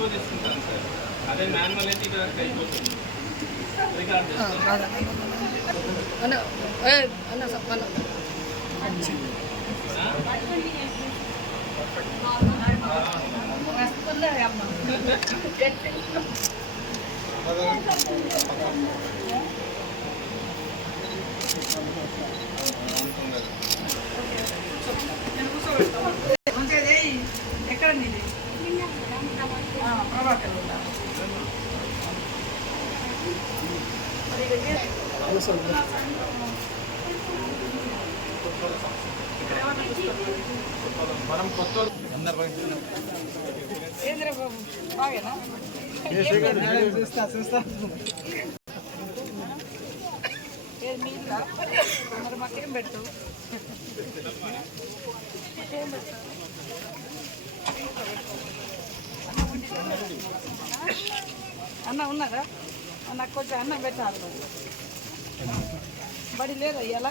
రోజు ఇస్తుంటాను సార్ అదే మాన్యువల్ అయితే ఇది వరకు అయిపోతుంది రికార్డ్ చేస్తాను ప్రభాకర్ ఉందా? మనం కొత్త బాగేనా మరి మాకేం పెట్టు మాకేం పెట్టు అన్న ఉన్నారా నాకు కొంచెం అన్నం పెట్టాలి నువ్వు బడి లేదా ఇవాళ